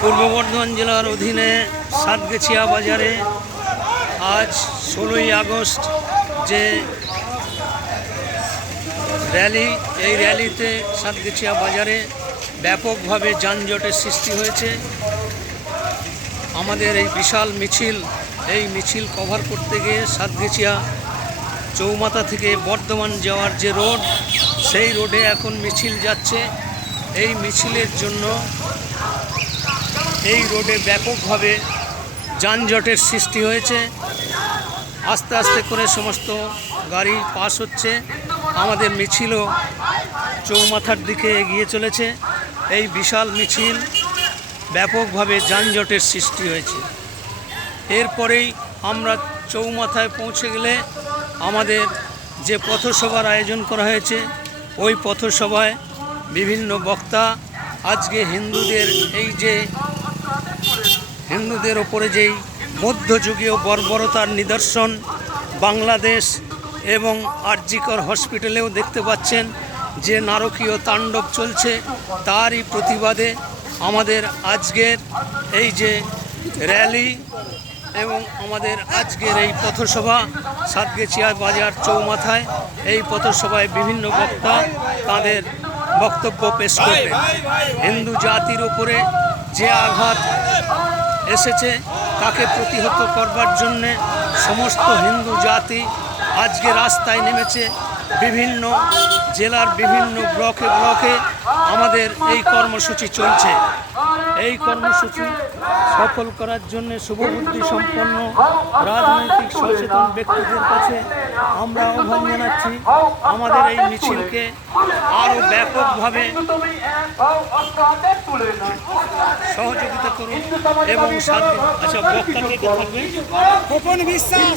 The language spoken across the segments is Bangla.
পূর্ব বর্ধমান জেলার অধীনে সাতগেছিয়া বাজারে আজ ষোলোই আগস্ট যে র্যালি, এই র্যালিতে সাতগেছিয়া বাজারে ব্যাপকভাবে যানজটের সৃষ্টি হয়েছে। আমাদের এই বিশাল মিছিল, এই মিছিল কভার করতে গিয়ে সাতগেছিয়া চৌমাথা থেকে বর্ধমান যাওয়ার যে রোড, সেই রোডে এখন মিছিল যাচ্ছে। এই মিছিলের জন্য এই রোডে ব্যাপকভাবে যানজটের সৃষ্টি হয়েছে। আস্তে আস্তে করে সমস্ত গাড়ি পাস হচ্ছে। আমাদের মিছিলও চৌমাথার দিকে এগিয়ে চলেছে। এই বিশাল মিছিল ব্যাপকভাবে যানজটের সৃষ্টি হয়েছে। এরপরেই আমরা চৌমাথায় পৌঁছে গেলে আমাদের যে পথসভার আয়োজন করা হয়েছে, ওই পথসভায় বিভিন্ন বক্তা আজকে হিন্দুদের এই যে হিন্দুদের ওপরে যেই মধ্যযুগীয় বর্বরতার নিদর্শন বাংলাদেশ এবং আরজিকর হসপিটালেও দেখতে পাচ্ছেন যে নারকীয় তাণ্ডব চলছে, তারই প্রতিবাদে আমাদের আজকের এই যে র্যালি এবং আমাদের আজকের এই পথসভা সাতগেছিয়া বাজার চৌমাথায়, এই পথসভায় বিভিন্ন বক্তা তাদের বক্তব্য পেশ করবে। হিন্দু জাতির উপরে যে আঘাত এসেছে তাকে প্রতিহত করবার জন্যে সমস্ত হিন্দু জাতি আজকে রাস্তায় নেমেছে। বিভিন্ন জেলার বিভিন্ন ব্লকে ব্লকে আমাদের এই কর্মসূচি চলছে। এই কর্মসূচি সফল করার জন্য শুভবুদ্ধি সম্পন্ন রাজনৈতিক সচেতন ব্যক্তিদের কাছে আমরা আহ্বান জানাচ্ছি। আমাদের এই মিছিলকে আরও ব্যাপকভাবে সহযোগিতা করুন এবং সাথে আচ্ছা বক্তা কে কে থাকবে বিশ্বাস।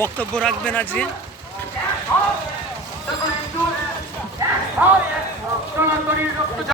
বক্তব্য রাখবেন আজকে।